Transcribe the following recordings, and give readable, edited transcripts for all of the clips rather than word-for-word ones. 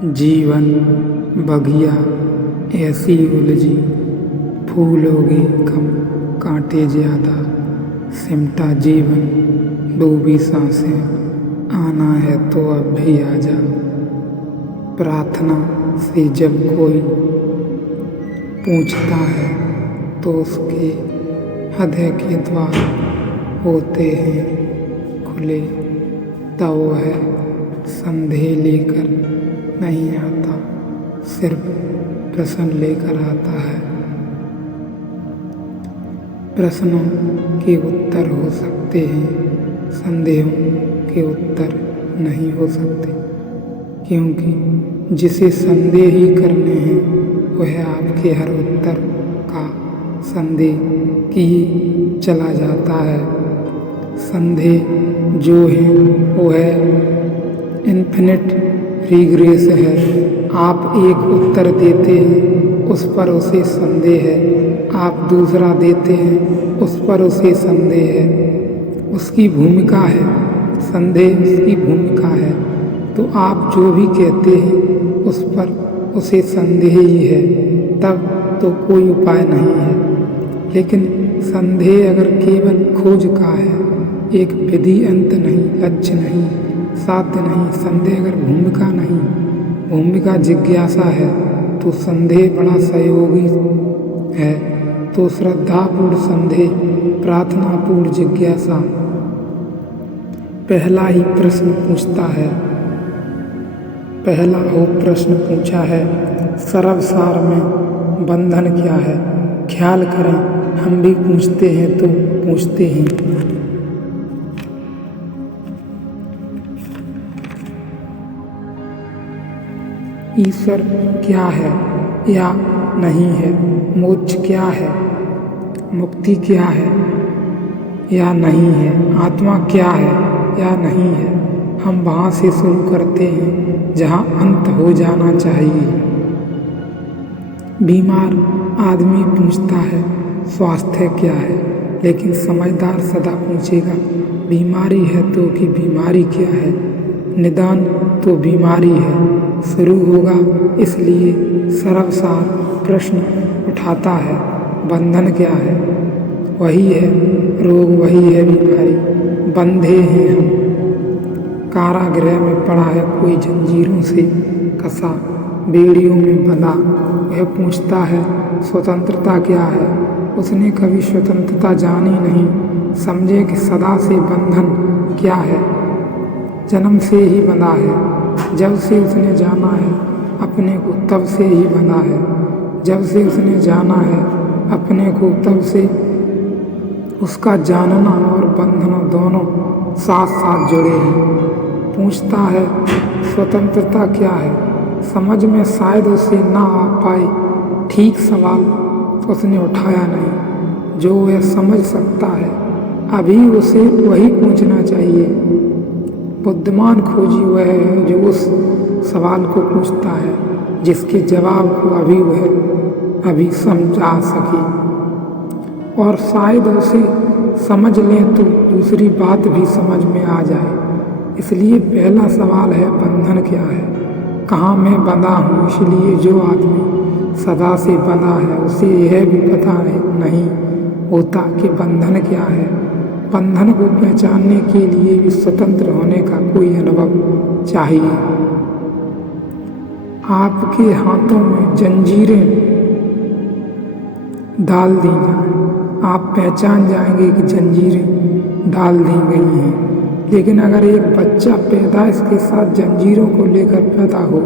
जीवन बगिया ऐसी उलझी, फूलोगे कम कांटे ज्यादा, सिमटा जीवन डूबी सांसें, आना है तो अब भी आजा। प्रार्थना से जब कोई पूछता है तो उसके हृदय के द्वार होते हैं खुले, तब वह संदेह लेकर नहीं आता, सिर्फ प्रश्न लेकर आता है। प्रश्नों के उत्तर हो सकते हैं, संदेहों के उत्तर नहीं हो सकते, क्योंकि जिसे संदेह ही करने हैं वह आपके हर उत्तर का संदेह किए चला जाता है। संदेह जो है वह इन्फिनिट रिग्रेस है। आप एक उत्तर देते हैं, उस पर उसे संदेह है, आप दूसरा देते हैं, उस पर उसे संदेह है। उसकी भूमिका है, संदेह उसकी भूमिका है, तो आप जो भी कहते हैं उस पर उसे संदेह ही है, तब तो कोई उपाय नहीं है। लेकिन संदेह अगर केवल खोज का है, एक विधि अंत नहीं, लक्ष्य नहीं, साध्य नहीं, संदेह अगर भूमिका नहीं, भूमिका जिज्ञासा है, तो संदेह बड़ा सहयोगी है। तो श्रद्धापूर्ण संदेह, प्रार्थनापूर्ण जिज्ञासा पहला ही प्रश्न पूछता है। पहला वो प्रश्न पूछा है, सर्वसार में बंधन क्या है? ख्याल करें, हम भी पूछते हैं तो पूछते हैं। ईश्वर क्या है या नहीं है? मोक्ष क्या है? मुक्ति क्या है या नहीं है? आत्मा क्या है या नहीं है? हम वहाँ से शुरू करते हैं जहाँ अंत हो जाना चाहिए। बीमार आदमी पूछता है स्वास्थ्य क्या है, लेकिन समझदार सदा पूछेगा बीमारी है तो कि बीमारी क्या है। निदान तो बीमारी है, शुरू होगा, इसलिए सर्वसार प्रश्न उठाता है। बंधन क्या है? वही है रोग, वही है बीमारी। बंधे हैं हम, कारागृह में पड़ा है कोई, जंजीरों से कसा, बेड़ियों में बंधा। वह पूछता है स्वतंत्रता क्या है? उसने कभी स्वतंत्रता जानी नहीं, समझे कि सदा से बंधन क्या है। जन्म से ही बंधा है, जब से उसने जाना है अपने को तब से ही बंधा है। जब से उसने जाना है अपने को तब से उसका जानना और बंधना दोनों साथ साथ जुड़े हैं। पूछता है स्वतंत्रता क्या है? समझ में शायद उसे ना आ पाए, ठीक सवाल उसने उठाया नहीं। जो वह समझ सकता है अभी उसे वही पूछना चाहिए। बुद्धिमान खोजी वह है जो उस सवाल को पूछता है जिसके जवाब को अभी समझा सके, और शायद उसे समझ लें तो दूसरी बात भी समझ में आ जाए। इसलिए पहला सवाल है बंधन क्या है? कहाँ मैं बंधा हूँ? इसलिए जो आदमी सदा से बंधा है उसे यह भी पता नहीं होता कि बंधन क्या है। बंधन को पहचानने के लिए भी स्वतंत्र होने का कोई अनुभव चाहिए। आपके हाथों में जंजीरें डाल दी जाएं, आप पहचान जाएंगे कि जंजीरें डाल दी गई हैं। लेकिन अगर एक बच्चा पैदाइश के साथ जंजीरों को लेकर पैदा हो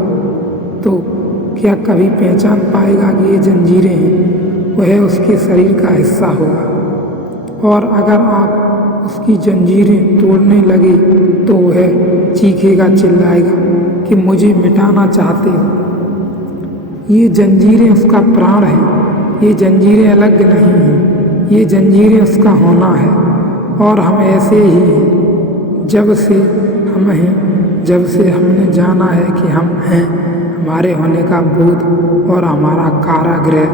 तो क्या कभी पहचान पाएगा कि ये जंजीरें हैं? वह उसके शरीर का हिस्सा होगा। और अगर आप उसकी जंजीरें तोड़ने लगे तो वह चीखेगा, चिल्लाएगा कि मुझे मिटाना चाहते हो। ये जंजीरें उसका प्राण है, ये जंजीरें अलग नहीं हैं, ये जंजीरें उसका होना है। और हम ऐसे ही हैं, जब से हम हैं, जब से हमने जाना है कि हम हैं, हमारे होने का बोध और हमारा कारागृह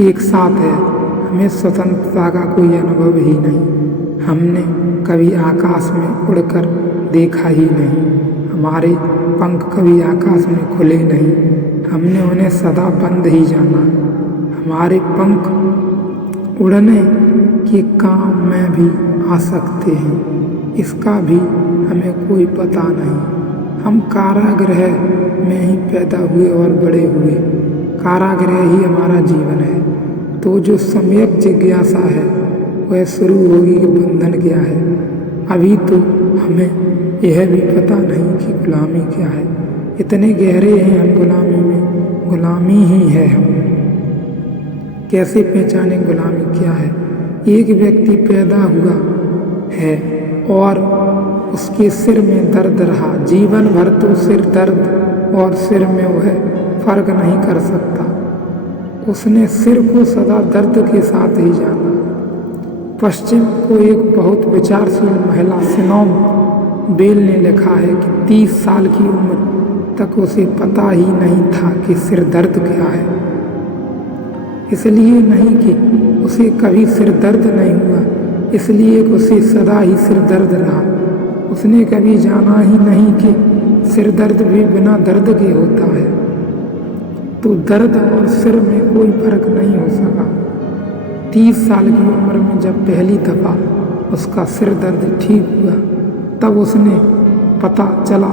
एक साथ है। हमें स्वतंत्रता का कोई अनुभव ही नहीं। हमने कभी आकाश में उड़कर देखा ही नहीं। हमारे पंख कभी आकाश में खुले नहीं, हमने उन्हें सदा बंद ही जाना। हमारे पंख उड़ने के काम में भी आ सकते हैं, इसका भी हमें कोई पता नहीं। हम कारागृह में ही पैदा हुए और बड़े हुए, कारागृह ही हमारा जीवन है। तो जो सम्यक जिज्ञासा है वह शुरू होगी कि बंधन क्या है। अभी तो हमें यह भी पता नहीं कि गुलामी क्या है। इतने गहरे हैं हम गुलामी में, गुलामी ही है हम। कैसे पहचाने गुलामी क्या है? एक व्यक्ति पैदा हुआ है और उसके सिर में दर्द रहा, जीवन भर तो सिर दर्द और सिर में वह फर्क नहीं कर सकता। उसने सिर को सदा दर्द के साथ ही जाना। पश्चिम को एक बहुत विचारशील महिला सिनोम बेल ने लिखा है कि 30 साल की उम्र तक उसे पता ही नहीं था कि सिर दर्द क्या है। इसलिए नहीं कि उसे कभी सिर दर्द नहीं हुआ, इसलिए कि उसे सदा ही सिर दर्द रहा। उसने कभी जाना ही नहीं कि सिर दर्द भी बिना दर्द के होता है। तो दर्द और सिर में कोई फर्क नहीं हो सका। 30 साल की उम्र में जब पहली दफ़ा उसका सिर दर्द ठीक हुआ, तब उसने पता चला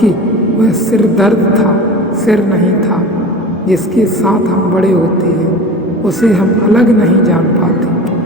कि वह सिर दर्द था, सिर नहीं था। जिसके साथ हम बड़े होते हैं उसे हम अलग नहीं जान पाते।